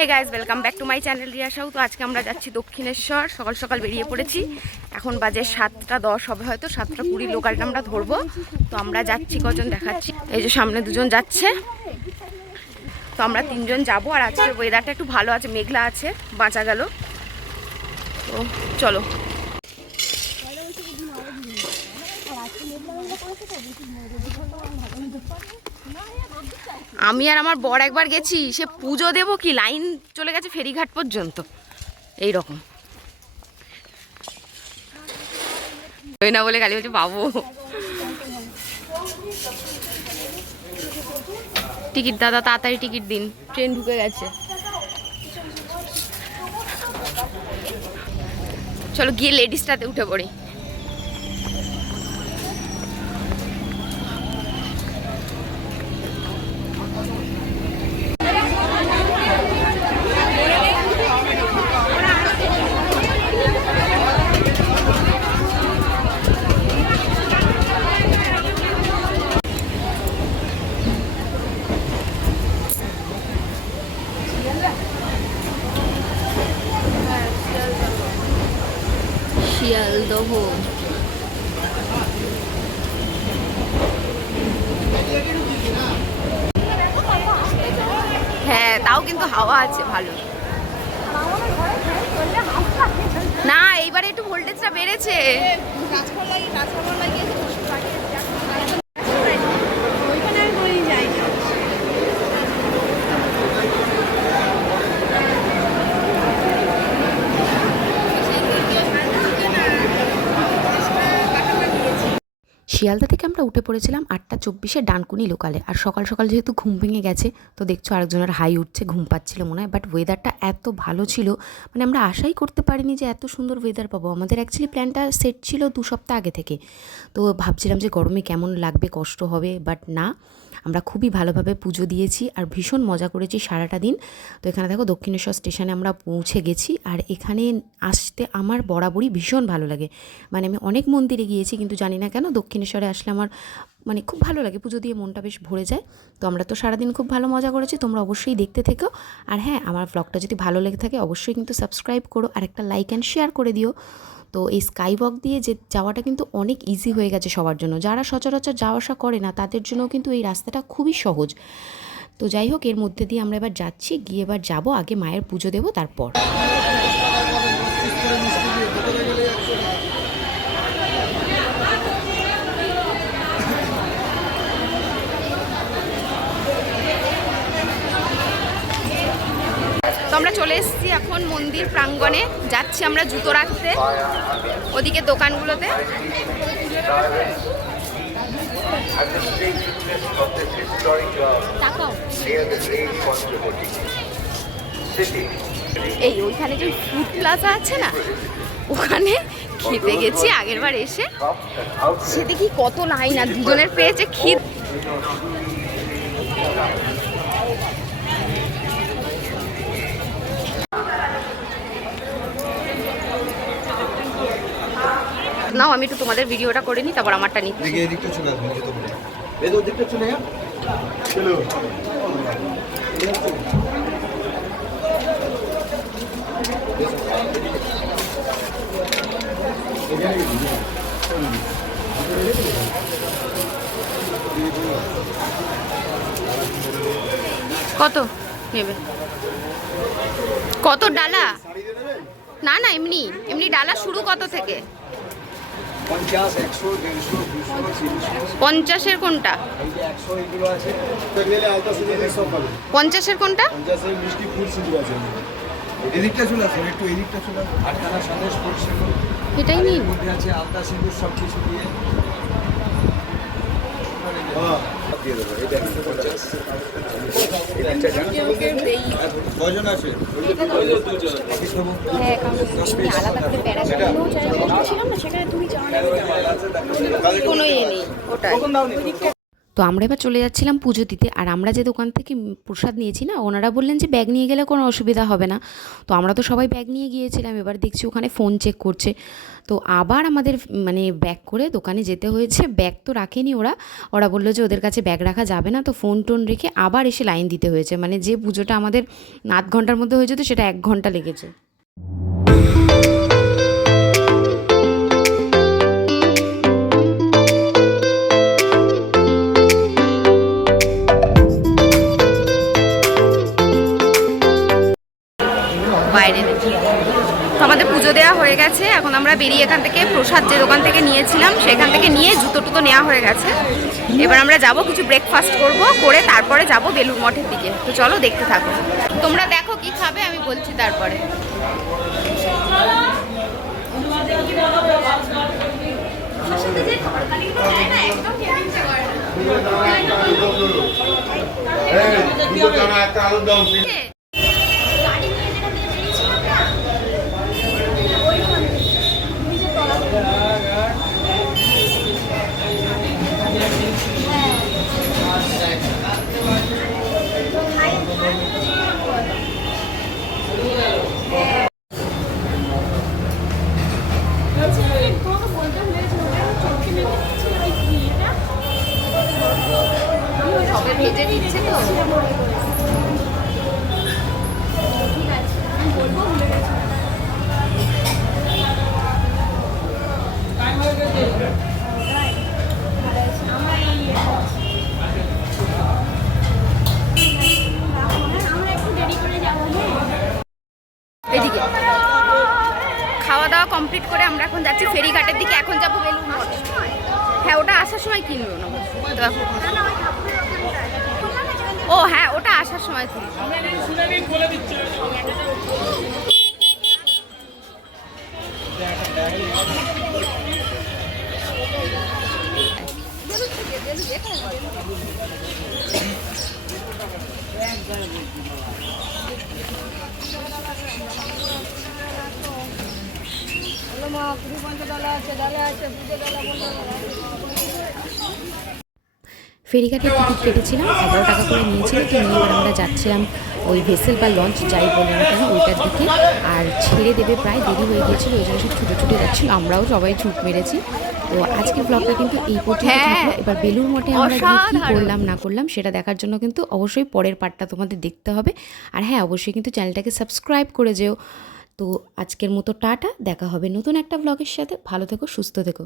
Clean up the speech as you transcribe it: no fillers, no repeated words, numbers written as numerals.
Hey guys, welcome back to my channel Riya Sau. তো আজকে আমরা যাচ্ছি দক্ষিণেশ্বর। সকাল সকাল বেরিয়ে পড়েছি। এখন বাজে 7:10 হবে, হয়তো 7:20 লোকালটা আমরা ধরবো। তো আমরা যাচ্ছি, কজন দেখাচ্ছি, এই যে সামনে দুজন যাচ্ছে। তো আমরা 3 জন যাবো। আর আজকের ওয়েদারটা একটু ভালো আছে, মেঘলা আছে, বাঁচা গেল। তো চলো। আমি আর আমার বর একবার গেছি, সে পুজো দেবো কি লাইন চলে গেছে ফেরিঘাট পর্যন্ত, এই রকম না বলে গালি হচ্ছে বাবু। টিকিট দাদা, তাড়াতাড়ি টিকিট দিন, ট্রেন ঢুকে গেছে। চলো গিয়ে লেডিসটাতে উঠে পড়ি। শিয়ালদহ, হ্যাঁ তাও কিন্তু হাওয়া আছে ভালো। না এইবারে একটু ভোল্টেজটা বেড়েছে। শিয়ালদা থেকে আমরা উঠে পড়েছিলাম 8:24 ডানকুনি লোকালে। আর সকাল সকাল যেহেতু ঘুম ভেঙে গেছে, তো দেখছো আরেকজনের হাই উঠছে, ঘুম পাচ্ছিল মনে হয়। বাট ওয়েদারটা এত ভালো ছিল, মানে আমরা আশাই করতে পারিনি যে এত সুন্দর ওয়েদার পাবো। আমাদের অ্যাকচুয়ালি প্ল্যানটা সেট ছিল 2 সপ্তাহ আগে থেকে। তো ভাবছিলাম যে গরমে কেমন লাগবে, কষ্ট হবে, বাট না, আমরা খুবই ভালোভাবে পুজো দিয়েছি আর ভীষণ মজা করেছি সারাটা দিন। তো এখানে দেখো দক্ষিণেশ্বর স্টেশনে আমরা পৌঁছে গেছি। আর এখানে আসতে আমার বরাবরই ভীষণ ভালো লাগে। মানে আমি অনেক মন্দিরে গিয়েছি, কিন্তু জানি না কেন দক্ষিণেশ্বরে আসলে আমার মানে খুব ভালো লাগে, পুজো দিয়ে মনটা বেশ ভরে যায়। তো আমরা তো সারাদিন খুব ভালো মজা করেছি, তোমরা অবশ্যই দেখতে থেকো। আর হ্যাঁ, আমার ব্লগটা যদি ভালো লেগে থাকে অবশ্যই কিন্তু সাবস্ক্রাইব করো আর একটা লাইক অ্যান্ড শেয়ার করে দিও। তো এই স্কাই ওয়াক দিয়ে যে যাওয়াটা কিন্তু অনেক ইজি হয়ে গেছে সবার জন্য। যারা সচরাচর যাওয়া আসা করে না তাদের জন্য কিন্তু এই রাস্তাটা খুবই সহজ। তো যাই হোক, এর মধ্যে দিয়ে আমরা এবার যাচ্ছি, গিয়ে এবার যাবো, আগে মায়ের পুজো দেবো তারপর। তো আমরা চলে এসেছি এখন মন্দির প্রাঙ্গণে, যাচ্ছি আমরা জুতো রাখতে ওদিকে দোকানগুলোতে। এই ওইখানে যে ফুড প্লাজা আছে না, ওখানে খেতে গেছি আগের বার এসে, সে দেখি কত লাইন, আর দুজনের পেয়েছে খিদ। নাও আমি একটু তোমাদের ভিডিওটা করে নিই, তারপর আমারটা নিই। কত নেবে? কত ডালা? না না, এমনি এমনি ডালা শুরু কত থেকে? 50-এর কোনটা? 50-এর কোনটা? এটাই নিন। কোনো ইয়ে নেই ওটাই। তো আমরা এবার চলে যাচ্ছিলাম পুজো দিতে। আর আমরা যে দোকান থেকে প্রসাদ নিয়েছি না, ওনারা বললেন যে ব্যাগ নিয়ে গেলে কোনো অসুবিধা হবে না। তো আমরা তো সবাই ব্যাগ নিয়ে গিয়েছিলাম, এবার দেখছি ওখানে ফোন চেক করছে। তো আবার আমাদের মানে ব্যাক করে দোকানে যেতে হয়েছে। ব্যাগ তো রাখেনি ওরা, ওরা বললো যে ওদের কাছে ব্যাগ রাখা যাবে না, তো ফোন টোন রেখে আবার এসে লাইন দিতে হয়েছে। মানে যে পুজোটা আমাদের আধ ঘন্টার মধ্যে হয়ে যেত সেটা 1 ঘন্টা লেগেছে। বাইরে তো আমাদের পুজো দেওয়া হয়ে গেছে। এখন আমরা বেরিয়ে এখান থেকে প্রসাদ যে দোকান থেকে নিয়েছিলাম সেখান থেকে নিয়ে জুতো টুতো নেওয়া হয়ে গেছে। এবার আমরা যাব কিছু ব্রেকফাস্ট করে তারপরে যাব বেলুড় মঠের দিকে। তো চলো দেখতে থাকো, তোমরা দেখো কি খাবে আমি বলছি তারপরে। সবে ভেজে দিচ্ছে তো। এদিকে খাওয়া দাওয়া কমপ্লিট করে আমরা এখন যাচ্ছি ফেরিঘাটের দিকে। এখন যাবো বেলুড় মঠ। হ্যাঁ, ওটা আসার সময় কিনবো না। ও হ্যাঁ, ওটা আসার সময় কিনবো। ফেরিঘাটের টিকিট কেটেছিলাম, 11 টাকা করে নিয়েছিল। তো নিয়ে এবার আমরা যাচ্ছিলাম ওই ভেসেল বা লঞ্চ যাই বলে না কেন ওইটার দিকে। আর ছেড়ে দেবে, প্রায় দেরি হয়ে গিয়েছিলো, ওই জন্য সব ছুটে ছুটে যাচ্ছিলো, আমরাও সবাই ছুট মেরেছি। তো আজকের ব্লগটা কিন্তু এই পর্যন্ত থাকলো। এবার বেলুড় মঠে আমরা গিয়ে কী করলাম না করলাম সেটা দেখার জন্য কিন্তু অবশ্যই পরের পার্টটা তোমাদের দেখতে হবে। আর হ্যাঁ, অবশ্যই কিন্তু চ্যানেলটাকে সাবস্ক্রাইব করে যেও। তো আজকের মতো টাটা, দেখা হবে নতুন একটা ব্লগের সাথে। ভালো থেকো, সুস্থ থেকো।